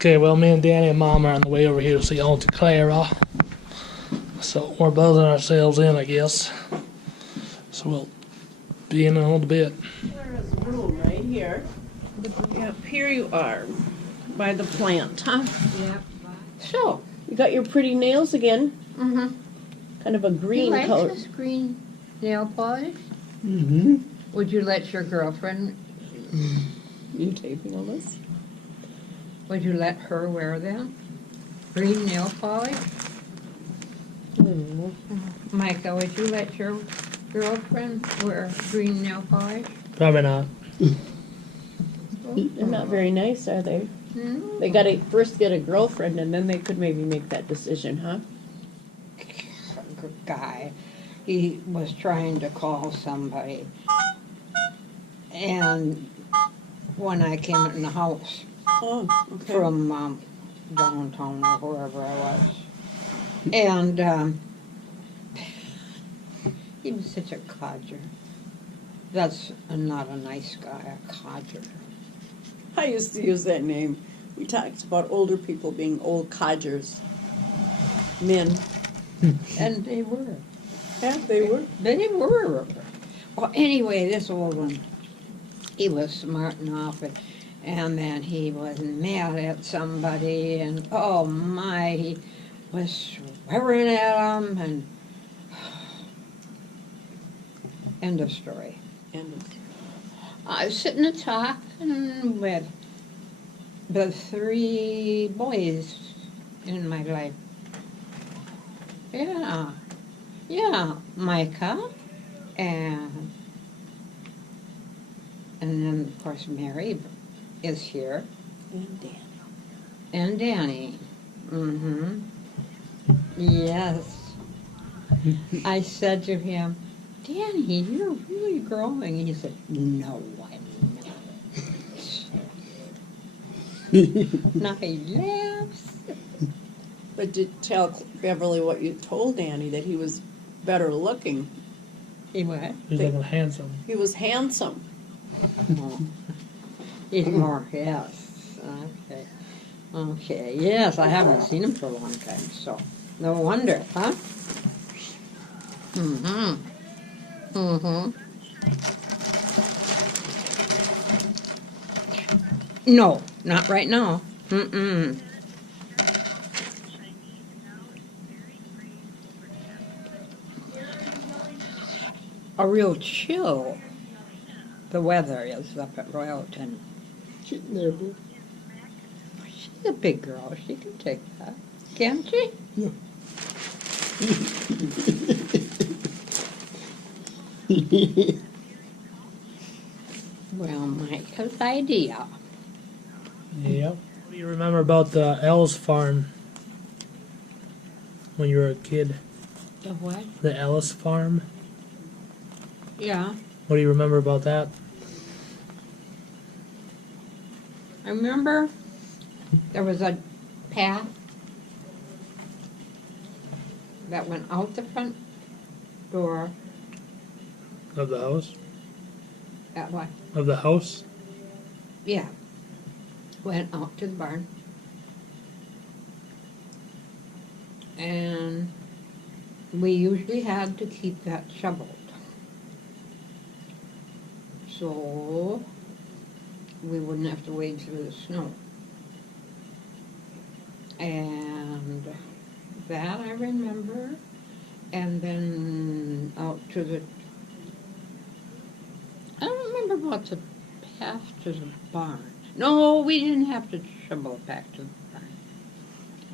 Okay, well, me and Danny and Mom are on the way over here to see Auntie Clara. So we're buzzing ourselves in, I guess. So we'll be in a little bit. There's a room right here. Yep, here you are, by the plant, huh? Yep. So, you got your pretty nails again. Mm-hmm. Kind of a You green like color. this green nail polish? Mm-hmm. Would you let your girlfriend, You taping all this? would you let her wear them? Green nail polish? Micah, would you let your girlfriend wear green nail polish? Probably not. They're not very nice, are they? No. They gotta first get a girlfriend and then they could maybe make that decision, huh? Guy, he was trying to call somebody, and when I came in the house Oh, okay. from downtown or wherever I was, and he was such a codger. That's not a nice guy, a codger. I used to use that name. We talked about older people being old codgers. Men. And they were. Yeah, they were. They were. Well, anyway, this old one, he was smart enough, and then he was mad at somebody, and oh my, he was swearing at them, and end of story. And I was sitting and talking with the three boys in my life. Yeah, Micah, and then of course Mary is here, Daniel. and Danny. Mm-hmm. Yes. I said to him, Danny, you're really growing. He said, no, I'm not. Now he laughs. But did tell Beverly what you told Danny, that he was better looking. He what? He's looking handsome. He was handsome. Oh. He's more, yes. Okay. Okay, yes, I haven't seen him for a long time, so no wonder, huh? Mm-hmm. Mm-hmm. No, not right now. Mm-mm. A real chill. The weather is up at Royalton. She's there, boo. She's a big girl. She can take that. Can't she? Yeah. Well, Micah's idea. Yep. What do you remember about the Ellis farm when you were a kid? The what? The Ellis farm? Yeah. What do you remember about that? I remember there was a path that went out the front door Of the house? at what? Of the house? Yeah. Went out to the barn. And we usually had to keep that shoveled. So we wouldn't have to wade through the snow. And that I remember. And then out to the, I don't remember about the path to the barn. No, we didn't have to shovel it back to the barn.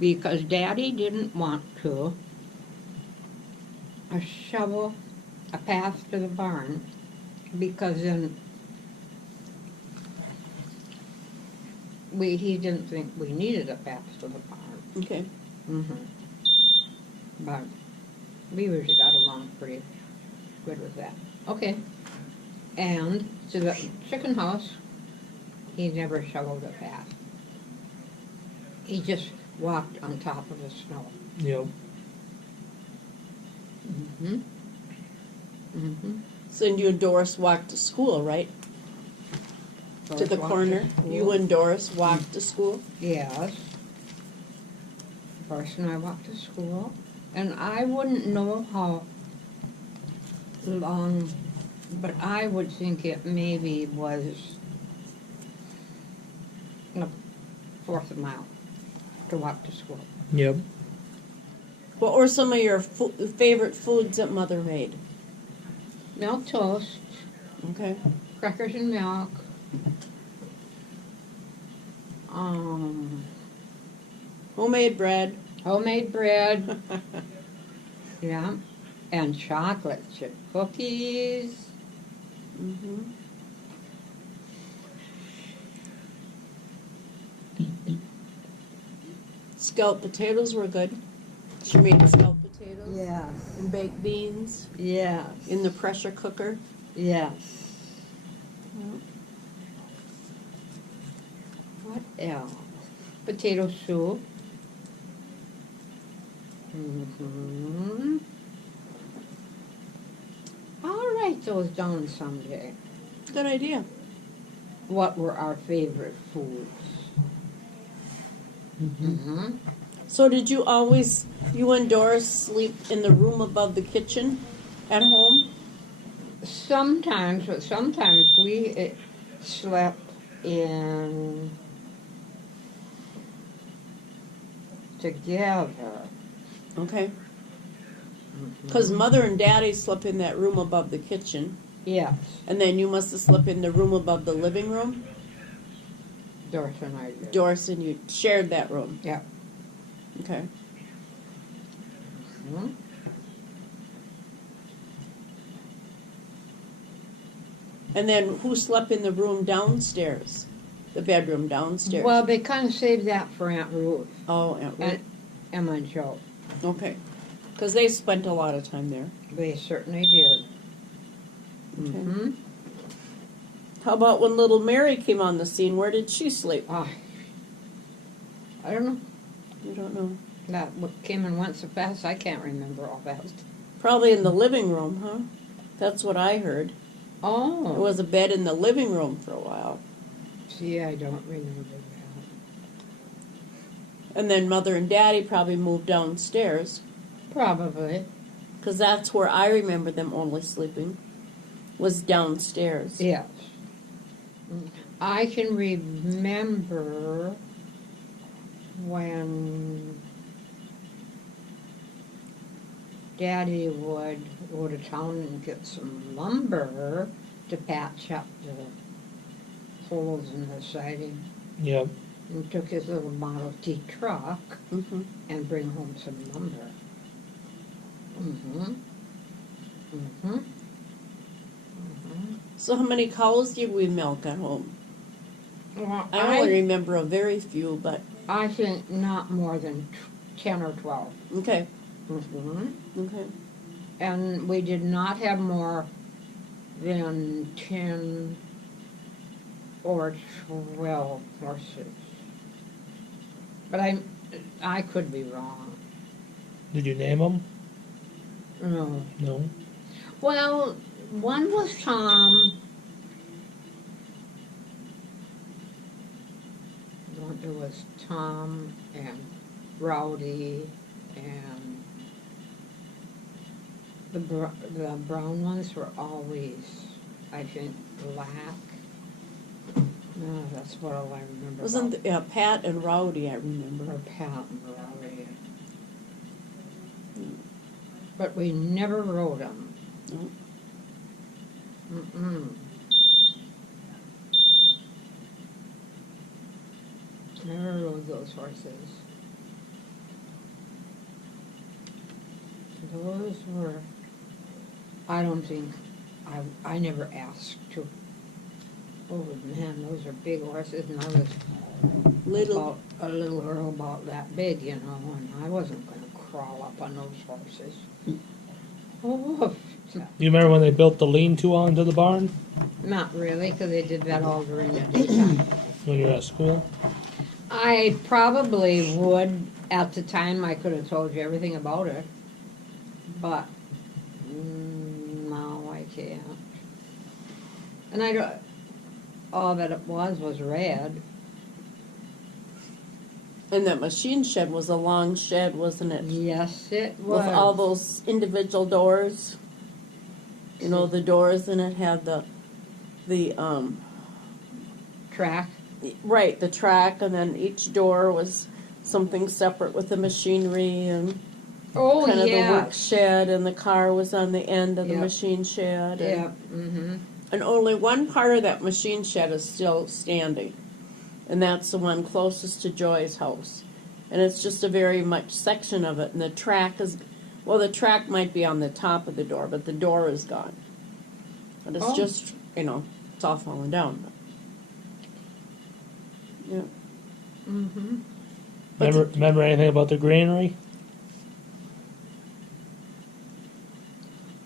Because Daddy didn't want to shovel a path to the barn, because then he didn't think we needed a path to the barn. Okay. Mm-hmm. But we usually got along pretty good with that. Okay. And to the chicken house, he never shoveled a path. He just walked on top of the snow. Yep. Mm-hmm. Mm-hmm. So you and Doris walked to school, right? To the walked corner. school. You and Doris walked to school. Yes. Doris and I walked to school, and I wouldn't know how long, but I would think it maybe was a fourth of a mile to walk to school. Yep. What were some of your favorite foods that Mother made? Milk toast, Okay. crackers and milk, Homemade bread. homemade bread, yeah, and chocolate chip cookies. Mm-hmm. Scalloped potatoes were good. She made scalloped potatoes. Yes. And baked beans Yes. in the pressure cooker. Yes. What else? Potato soup. Mm-hmm. I'll write those down someday. Good idea. What were our favorite foods? Mm-hmm. So did you always, you and Doris, sleep in the room above the kitchen at home? Sometimes, but sometimes we slept in together. Okay. Because Mother and Daddy slept in that room above the kitchen. Yes, And then you must have slept in the room above the living room. Doris and I did. Doris and you shared that room. Yeah. Okay. Mhm. And then who slept in the room downstairs? The bedroom downstairs? Well, they kind of saved that for Aunt Ruth Oh, Aunt Ruth. and Emma and Joe. Okay. Because they spent a lot of time there. They certainly did. Okay. Mm-hmm. How about when little Mary came on the scene? Where did she sleep? I don't know. You don't know. That came and went so fast, I can't remember all that. Probably in the living room, huh? That's what I heard. Oh. There was a bed in the living room for a while. See, I don't remember that. And then Mother and Daddy probably moved downstairs. Probably. Because that's where I remember them only sleeping. Was downstairs. Yes. I can remember when Daddy would go to town and get some lumber to patch up the holes in the siding. Yep. And took his little Model T truck Mm-hmm. and bring home some lumber. Mm-hmm. Mm-hmm. So how many cows did we milk at home? Well, I only remember a very few, but I think not more than 10 or 12. okay. Mm-hmm. Okay. And we did not have more than 10 or 12 horses. But I could be wrong. Did you name them? No. No. Well, one was Tom. There was Tom and Rowdy and the brown ones were always, I think, black. No, that's what all I remember. Wasn't about. Pat and Rowdy? I remember. Or Pat and Rowdy. But we never rode them. No. Mm-mm. Never rode those horses. Those were, I don't think, I never asked to. Oh man, those are big horses, and I was Little. about a little girl about that big, you know, and I wasn't going to crawl up on those horses. Oh, You remember when they built the lean-to onto the barn not really, because they did that all during the daytime. when you were at school? I probably would, at the time, I could have told you everything about it, but no, I can't. And I don't, all that it was red. And that machine shed was a long shed, wasn't it? Yes, it was. With all those individual doors. You know, the doors, and it had the track. right, the track, and then each door was something separate with the machinery and Oh, kind of the work yes. shed, and the car was on the end of the Yep. machine shed. And, Yeah. Mm-hmm. and only one part of that machine shed is still standing, and that's the one closest to Joy's house. And it's just a very much section of it, and the track is, well, the track might be on the top of the door, but the door is gone. And it's Oh. just, you know, it's all falling down. Yeah. Mm-hmm. But Remember anything about the granary?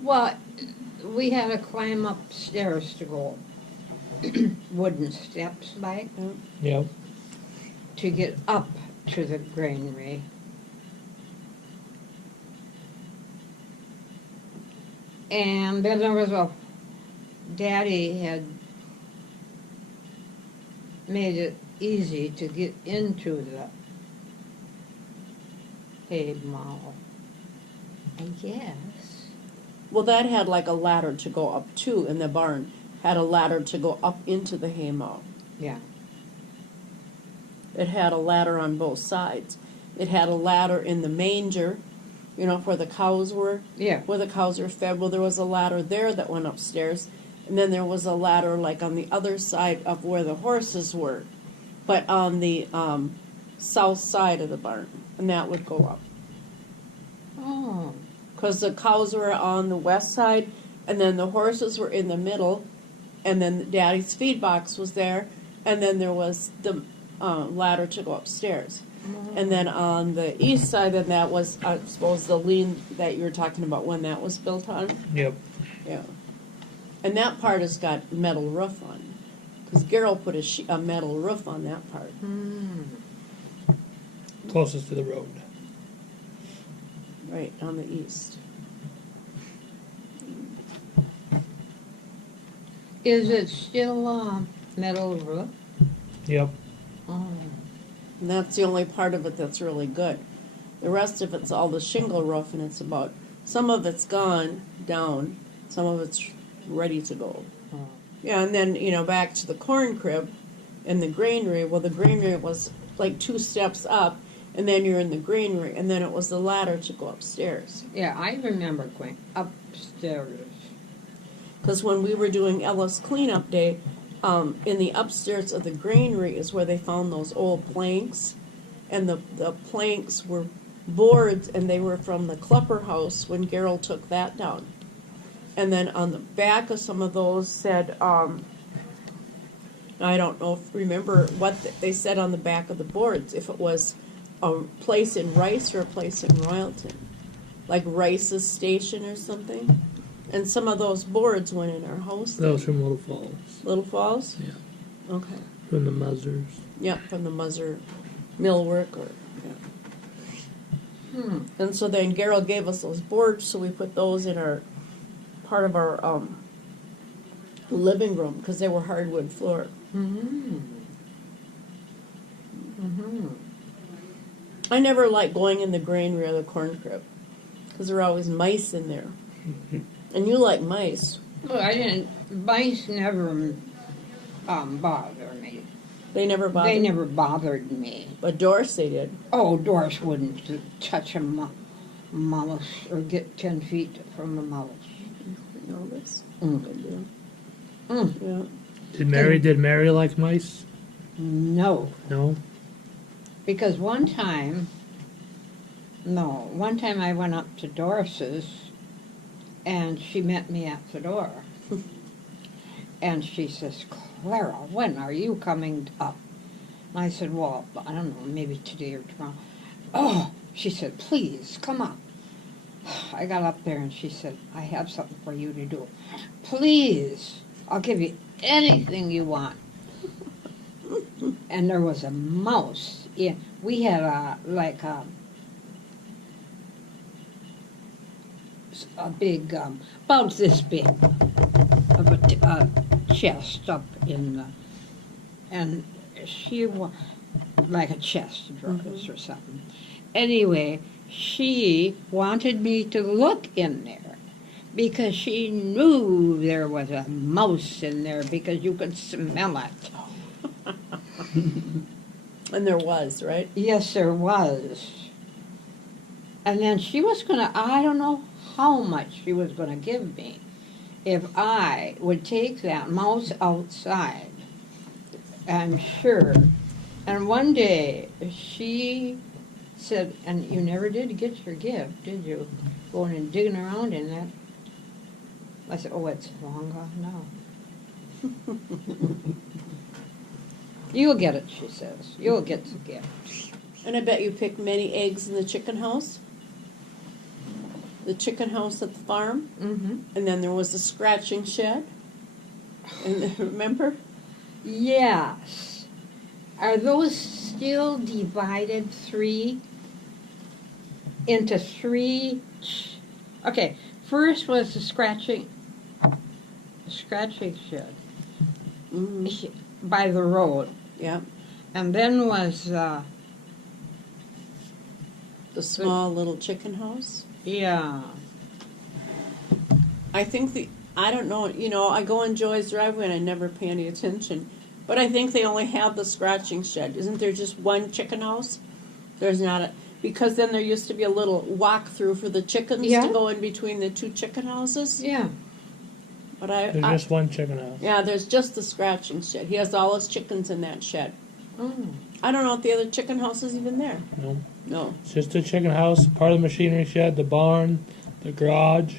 Well, we had to climb upstairs to go wooden steps like Yep. to get up to the granary. And then there was a Daddy had made it easy to get into the hay mow, I guess. Well, that had like a ladder to go up too, and the barn had a ladder to go up into the haymow. Yeah. It had a ladder on both sides. It had a ladder in the manger, you know, where the cows were, Yeah. where the cows were fed. Well, there was a ladder there that went upstairs, and then there was a ladder like on the other side of where the horses were, but on the south side of the barn, and that would go up. Oh. Because the cows were on the west side, and then the horses were in the middle, and then Daddy's feed box was there, and then there was the ladder to go upstairs. And then on the east side, then that was, I suppose, the lean that you were talking about when that was built on. Yep. Yeah. And that part has got metal roof on, because Gerald put a metal roof on that part. Closest to the road. Right, on the east. Is it still metal roof? Yep. Oh. And that's the only part of it that's really good. The rest of it's all the shingle roof, and it's about, some of it's gone down, some of it's ready to go. Oh. Yeah, and then, you know, back to the corn crib and the granary. Well, the granary was like 2 steps up, and then you're in the granary, and then it was the ladder to go upstairs. Yeah, I remember going upstairs. Because when we were doing Ellis Cleanup Day, in the upstairs of the granary is where they found those old planks, and the planks were boards, and they were from the Klepper house when Gerald took that down. And then on the back of some of those said, I don't know if remember what they said on the back of the boards, if it was a place in Rice or a place in Royalton, like Rice's station or something. And some of those boards went in our house. That was from Little Falls. Little Falls? Yeah. Okay. From the Muzzers. Yep, from the Muzzer millwork or yeah. And so then Gerald gave us those boards, so we put those in our part of our living room because they were hardwood floor. Mm-hmm. Mm-hmm. I never liked going in the granary or the corn crib because there were always mice in there. And you like mice. Well, I didn't. Mice never bothered me. They never bothered. They never bothered me. But Dorsey did. Oh, Doris wouldn't touch a mouse or get 10 feet from a mouse. You know this. Mm. Good deal. Mm. Yeah. Did Mary like mice? No, No? because one time I went up to Doris's, and she met me at the door. And she says, Clara, when are you coming up? And I said, well, I don't know, maybe today or tomorrow. Oh, she said, please, come up. I got up there and she said, I have something for you to do. Please, I'll give you anything you want. And there was a mouse. Yeah, we had a big, about this big, of a chest up in the and she was like a chest dress or something. Anyway, she wanted me to look in there because she knew there was a mouse in there because you could smell it. And there was, right? Yes, there was. And then she was going to, I don't know how much she was going to give me if I would take that mouse outside. I'm sure. And one day she said, and you never did get your gift, did you? Going and digging around in that. I said, oh, it's long gone now. You'll get it, she says. You'll get the gift. And I bet you picked many eggs in the chicken house. The chicken house at the farm. Mm-hmm. And then there was the scratching shed. And remember? Yes. Are those still divided into three? Okay, first was the scratching shed Mm-hmm. by the road. Yeah. And then was, The small little chicken house. yeah. I think I don't know, I go on Joy's driveway and I never pay any attention. But I think they only have the scratching shed. Isn't there just one chicken house? There's not because then there used to be a little walk-through for the chickens Yeah. to go in between the two chicken houses. Yeah. But There's just one chicken house. yeah, there's just the scratching shed. He has all his chickens in that shed. Oh. I don't know if the other chicken house is even there. No. No. It's just the chicken house, part of the machinery shed, the barn, the garage,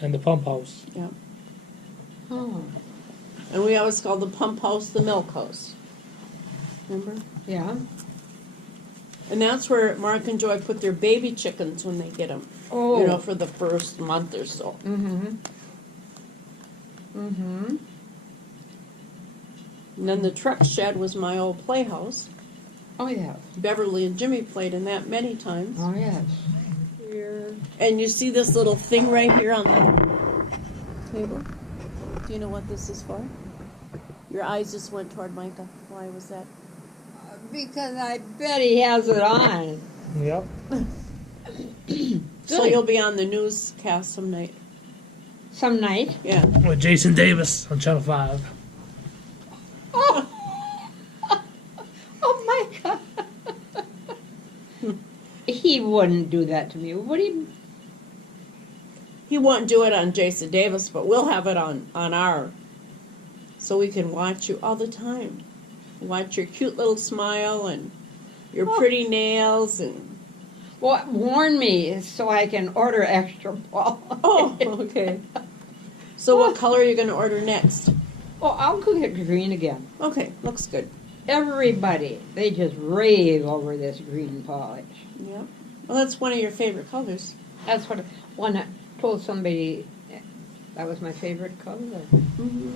and the pump house. Yeah. Oh. And we always called the pump house the milk house. Remember? Yeah. And that's where Mark and Joy put their baby chickens when they get them. Oh. For the first month or so. Mm-hmm. Mm-hmm. And then the truck shed was my old playhouse. Oh, yeah. Beverly and Jimmy played in that many times. Oh, yes. Here. And you see this little thing right here on the table? Do you know what this is for? Your eyes just went toward Micah. Why was that? Because I bet he has it on. Yep. So you'll be on the newscast some night. Some night. Yeah. With Jason Davis on Channel 5. Oh, oh my God. He wouldn't do that to me, would he? He won't do it on Jason Davis, but we'll have it on our, so we can watch you all the time. Watch your cute little smile and your pretty nails and. Well, warn me so I can order extra ball. Oh, okay. So what color are you going to order next? Well, I'll go get green again. Okay, looks good. Everybody, they just rave over this green polish. Yep. Well, that's one of your favorite colors. That's what when I told somebody that was my favorite color. Mm-hmm.